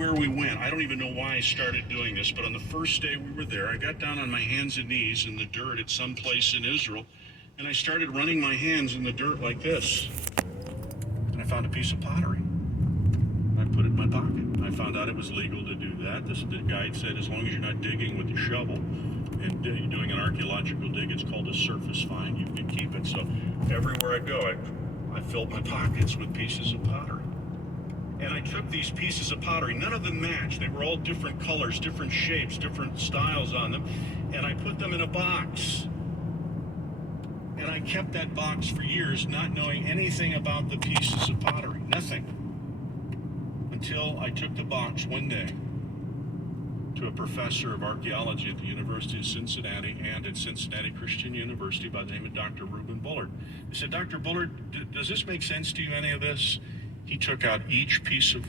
everywhere we went, I don't even know why I started doing this, but on the first day we were there, I got down on my hands and knees in the dirt at some place in Israel, and I started running my hands in the dirt like this. And I found a piece of pottery. I put it in my pocket. I found out it was legal to do that. The guide said as long as you're not digging with your shovel and you're doing an archaeological dig, it's called a surface find, you can keep it. So everywhere I go, I filled my pockets with pieces of pottery. And I took these pieces of pottery, none of them matched. They were all different colors, different shapes, different styles on them. And I put them in a box. And I kept that box for years, not knowing anything about the pieces of pottery, nothing. Until I took the box one day to a professor of archaeology at the University of Cincinnati and at Cincinnati Christian University by the name of Dr. Bullard. He said, Dr. Bullard, does this make sense to you, any of this? He took out each piece of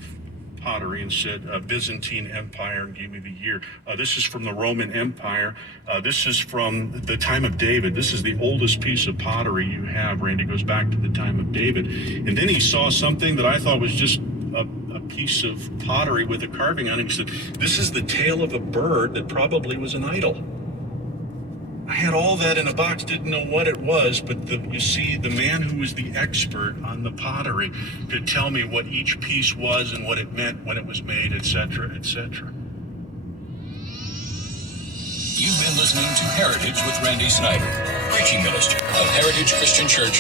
pottery and said, Byzantine Empire, and gave me the year. This is from the Roman Empire. This is from the time of David. This is the oldest piece of pottery you have, Randy. It goes back to the time of David. And then he saw something that I thought was just a piece of pottery with a carving on it. He said, this is the tail of a bird that probably was an idol. I had all that in a box, didn't know what it was, but you see, the man who was the expert on the pottery could tell me what each piece was and what it meant when it was made, etc., etc. You've been listening to Heritage with Randy Snyder, preaching minister of Heritage Christian Church.